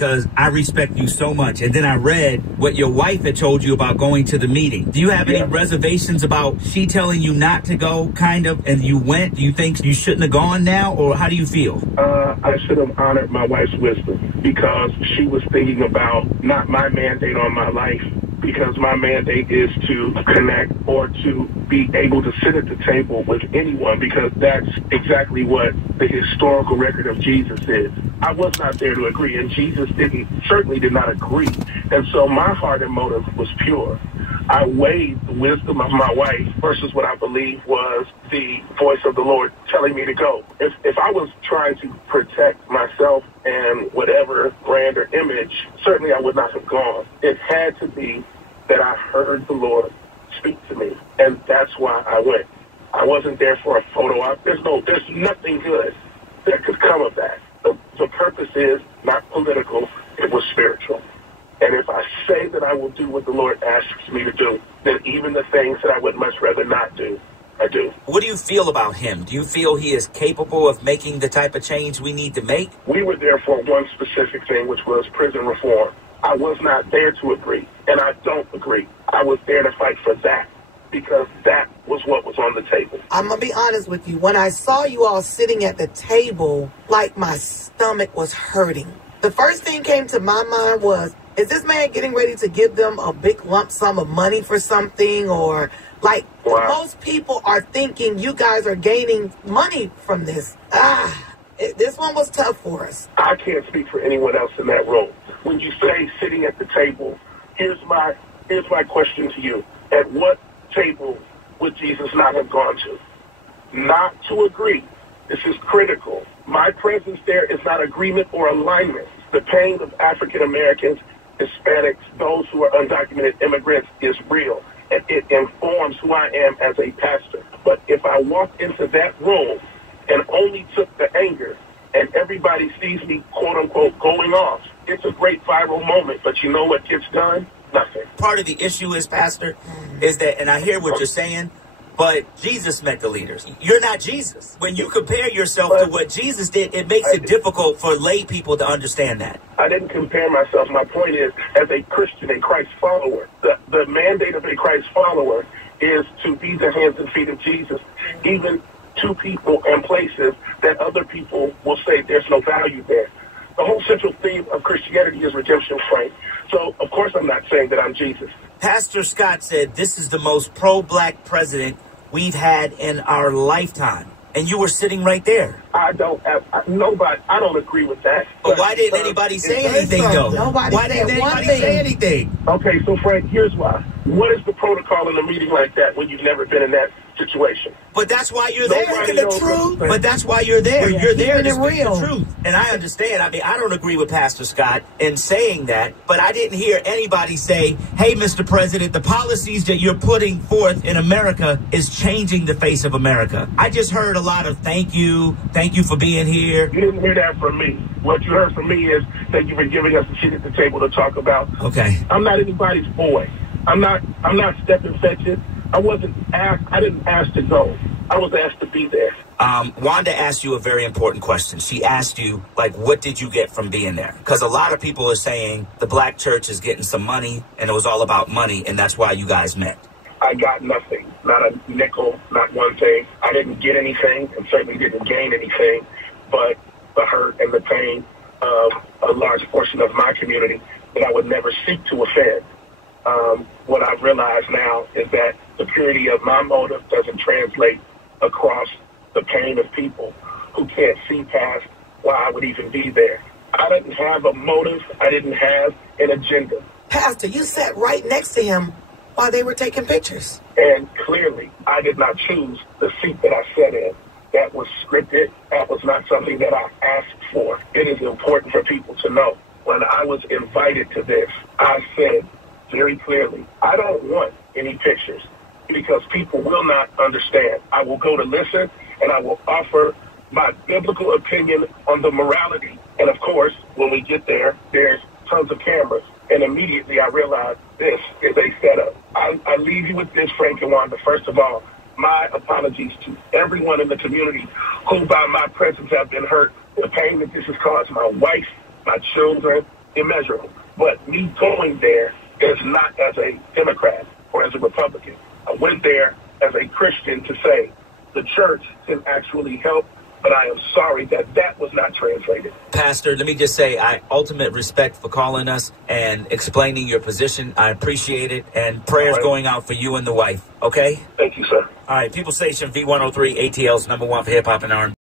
because I respect you so much. And then I read what your wife had told you about going to the meeting. Do you have any reservations about she telling you not to go, kind of, and you went? Do you think you shouldn't have gone now, or how do you feel? I should have honored my wife's wisdom, because she was thinking about not my mandate on my life, because my mandate is to connect or to be able to sit at the table with anyone, because that's exactly what the historical record of Jesus is. I was not there to agree, and Jesus certainly did not agree. And so my heart and motive was pure. I weighed the wisdom of my wife versus what I believe was the voice of the Lord telling me to go. If I was trying to protect myself and whatever brand or image, certainly I would not have gone. It had to be that I heard the Lord speak to me, and that's why I went. I wasn't there for a photo op. There's nothing good that could come of that. The purpose is not political, it was spiritual. And if I say that I will do what the Lord asks me to do, then even the things that I would much rather not do, I do. What do you feel about him? Do you feel he is capable of making the type of change we need to make? We were there for one specific thing, which was prison reform. I was not there to agree, and I don't agree. I was there to fight for that, because that was what was on the table. I'm going to be honest with you. When I saw you all sitting at the table, like my stomach was hurting. The first thing came to my mind was, is this man getting ready to give them a big lump sum of money for something? Or like most people are thinking you guys are gaining money from this. This one was tough for us. I can't speak for anyone else in that room. When you say sitting at the table, here's my question to you. At what table would Jesus not have gone to? Not to agree. This is critical. My presence there is not agreement or alignment. The pain of African Americans, Hispanics, those who are undocumented immigrants is real, and it informs who I am as a pastor. But if I walk into that room and only took the anger, and everybody sees me, quote unquote, going off, it's a great viral moment, but you know what gets done? Nothing. Part of the issue is, Pastor, is that, and I hear what you're saying, but Jesus met the leaders. You're not Jesus. When you compare yourself to what Jesus did, it makes it difficult for lay people to understand that. I didn't compare myself. My point is, as a Christian, a Christ follower, the mandate of a Christ follower is to be the hands and feet of Jesus, even to people and places that other people will say there's no value there. The whole central theme of Christianity is redemption, Frank. So, of course, I'm not saying that I'm Jesus. Pastor Scott said this is the most pro-black president we've had in our lifetime. And you were sitting right there. I don't agree with that. But why didn't anybody say anything, though? Why didn't anybody say anything? Okay, so, Frank, here's why. What is the protocol in a meeting like that when you've never been in that situation? But that's why you're there. The truth. But that's why you're there. You're there to speak the truth. And I understand. I mean, I don't agree with Pastor Scott in saying that, but I didn't hear anybody say, hey, Mr. President, the policies that you're putting forth in America is changing the face of America. I just heard a lot of thank you for being here. You didn't hear that from me. What you heard from me is thank you for giving us a seat at the table to talk about. Okay. I'm not anybody's boy. I'm not stepping fetching. I didn't ask to go. I was asked to be there. Wanda asked you a very important question. She asked you, like, what did you get from being there? Because a lot of people are saying the black church is getting some money, and it was all about money, and that's why you guys met. I got nothing. Not a nickel, not one thing. I didn't get anything, and certainly didn't gain anything, but the hurt and the pain of a large portion of my community that I would never seek to offend. What I've realized now is that the purity of my motive doesn't translate across the pain of people who can't see past why I would even be there. I didn't have a motive. I didn't have an agenda. Pastor, you sat right next to him while they were taking pictures. And clearly, I did not choose the seat that I sat in. That was scripted. That was not something that I asked for. It is important for people to know. When I was invited to this, I said very clearly, I don't want any pictures because people will not understand. I will go to listen, and I will offer my biblical opinion on the morality. And, of course, when we get there, there's tons of cameras. And immediately I realized this is a setup. I leave you with this, Frank and Wanda. First of all, my apologies to everyone in the community who by my presence have been hurt. The pain that this has caused my wife, my children, immeasurable. But me going there is not as a Democrat or as a Republican. I went there as a Christian to say the church can actually help, but I am sorry that that was not translated. Pastor, let me just say, ultimate respect for calling us and explaining your position. I appreciate it. And prayers going out for you and the wife. Okay? Thank you, sir. All right. People Station V103, ATL's #1 for hip hop and R&B.